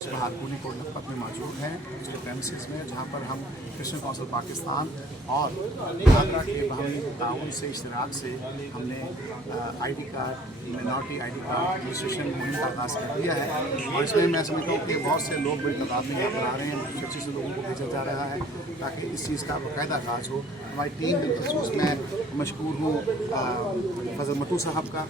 بہادپوری کوٹ لکھپت میں موجود ہیں اس کے پریمسز میں، جہاں پر ہم کرسچن کونسل پاکستان اور ڈھاکہ کے باہمی تعاون سے اشتراک سے ہم نے I D card, minority I D card registration مہم کا آغاز کر دیا ہے، اور اس میں سمجھتا ہوں کہ بہت سے لوگ بڑی تعداد میں یہاں پر آ رہے ہیں، اچھے سے لوگوں کو بھیجا جا رہا ہے تاکہ اس چیز کا باقاعدہ آغاز ہو۔ ہماری ٹیم بالخصوص میں مشکور ہوں فضل مٹو صاحب کا،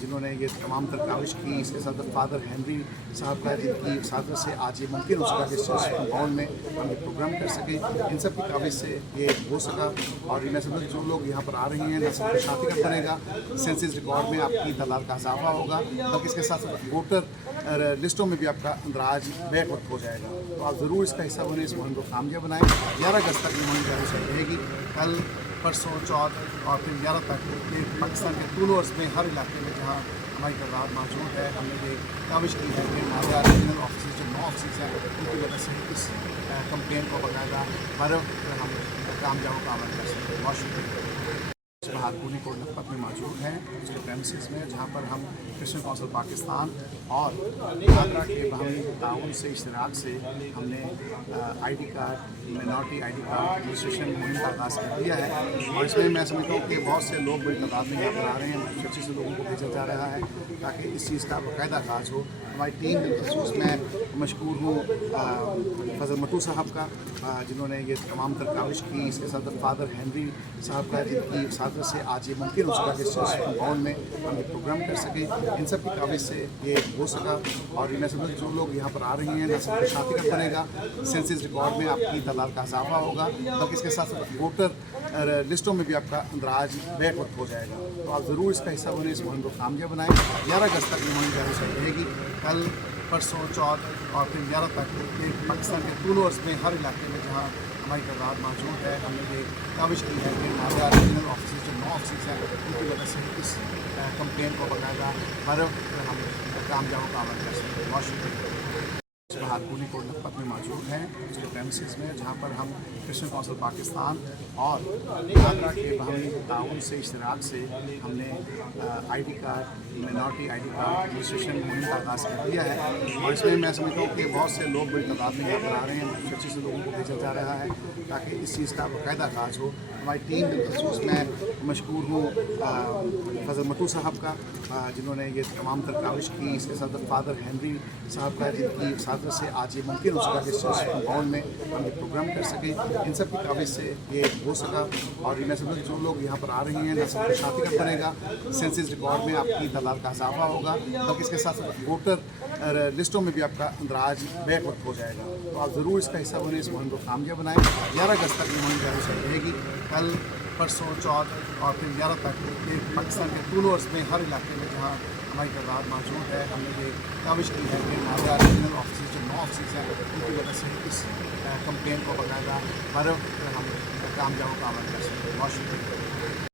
جنہوں نے یہ تمام تر کاوش کی، اس کے ساتھ فادر ہینری صاحب کا، جن کی صادرت سے آج یہ ممکن ہو سکا کہ اس کمپاؤنڈ میں ہم یہ پروگرام کر سکیں۔ ان سب کی کاوش سے یہ ہو سکا، اور میں سمجھتا ہوں جو لوگ یہاں پر آ رہے ہیں، نہ صرف شناختی بنے گا، سینسس ریکارڈ میں آپ کی تعداد کا اضافہ ہوگا، بلکہ اس کے ساتھ ساتھ ووٹر لسٹوں میں بھی آپ کا اندراج بیک وقت ہو جائے گا۔ تو آپ ضرور اس کا حصہ بنیں، اس مہم کو کامیاب بنائیں۔ 11 اگست تک یہ مہم جاری رہے گی، کل، پرسوں، چوتھ اور پھر 11 تک یہ پاکستان کے طول و عرض میں ہر علاقے میں جہاں ہماری تعداد موجود ہے، ہم نے یہ کاوش کی ہے کہ ہمارے ریجنل آفیسز جو 9 آفیسز ہیں، ان کی وجہ سے اس کمپین کو باقاعدہ ہر ہم کامیاب عمل کر سکتے ہیں۔ بہت شکریہ۔ بہادپوری کوٹ لکھپت میں موجود ہیں اس کے پریمسز میں، جہاں پر ہم کرسچن کونسل پاکستان اور ڈھاکہ کے باہمی تعاون سے اشتراک سے ہم نے I D card, minority I D card registration مہم کا آغاز کر دیا ہے، اور اس میں سمجھتا ہوں کہ بہت سے لوگ بڑی تعداد میں یہاں پر آ رہے ہیں، اچھے سے لوگوں کو بھیجا جا رہا ہے تاکہ اس چیز کا باقاعدہ آغاز ہو۔ ہماری ٹیم بالخصوص میں مشکور ہوں فضل مٹو صاحب کا، جنہوں نے یہ تمام تر کاوش کی، اس کے ساتھ فادر ہینری صاحب کا، جن کی صادرت سے آج یہ ممکن ہو سکا کہ اس کمپاؤنڈ میں ہم یہ پروگرام کر سکیں۔ ان سب کی کاوش سے یہ ہو سکا، اور میں سمجھتا ہوں جو لوگ یہاں پر آ رہے ہیں، نہ صرف شناختی بنے گا، سینسس ریکارڈ میں آپ کی تعداد کا اضافہ ہوگا، بلکہ اس کے ساتھ ساتھ ووٹر لسٹوں میں بھی آپ کا اندراج بیک وقت ہو جائے گا۔ تو آپ ضرور اس کا حصہ بنیں، اس مہم کو کامیاب بنائیں۔ 11 اگست تک یہ مہم جاری رہے گی، کل، پرسوں، چوتھ اور پھر 11 تک یہ پاکستان کے طول و عرض میں ہر علاقے میں جہاں ہماری تعداد موجود ہے، ہم نے یہ کاوش کی ہے کہ ہمارے ریجنل آفیسز جو 9 آفیسز ہیں، ان کی وجہ سے اس کمپین کو باقاعدہ ہر ہم کامیاب عمل کر سکتے ہیں۔ بہت شکریہ۔ بہادپوری کوٹ لکھپت میں موجود ہیں اس کے پریمسز میں، جہاں پر ہم کرسچن کونسل پاکستان اور ڈھاکہ کے باہمی تعاون سے اشتراک سے ہم نے I D card, minority I D card registration مہم کا آغاز کر دیا ہے، اور اس میں سمجھتا ہوں کہ بہت سے لوگ بڑی تعداد میں یہاں پر آ رہے ہیں، اچھے سے لوگوں کو بھیجا جا رہا ہے تاکہ اس چیز کا باقاعدہ آغاز ہو۔ ہماری ٹیم بالخصوص میں مشکور ہوں فضل مٹو صاحب کا، جنہوں نے یہ تمام تر کاوش کی، اس کے ساتھ فادر ہینری صاحب کا، جن کی صادرت سے آج یہ ممکن ہو سکا کہ اس کمپاؤنڈ میں ہم یہ پروگرام کر سکیں۔ ان سب کی کاوش سے یہ ہو سکا، اور میں سمجھتا ہوں جو لوگ یہاں پر آ رہے ہیں، نہ صرف شناختی بنے گا، سینسس ریکارڈ میں آپ کی تعداد کا اضافہ ہوگا، بلکہ اس کے ساتھ ساتھ ووٹر لسٹوں میں بھی آپ کا اندراج بیک وقت ہو جائے گا۔ تو آپ ضرور اس کا حصہ بنیں، اس مہم کو کامیاب بنائیں۔ 11 اگست تک یہ مہم جاری رہے گی، کل، پرسوں، چوتھ اور پھر 11 تک یہ پاکستان کے طول و عرض میں ہر علاقے میں جہاں ہماری تعداد موجود ہے، ہم نے یہ کاوش کی ہے کہ ہمارے ریجنل آفیسز جو 9 آفیسز ہیں، ان کی وجہ سے اس کمپین کو باقاعدہ ہر ہم کامیاب عمل کر سکتے ہیں۔ بہت شکریہ۔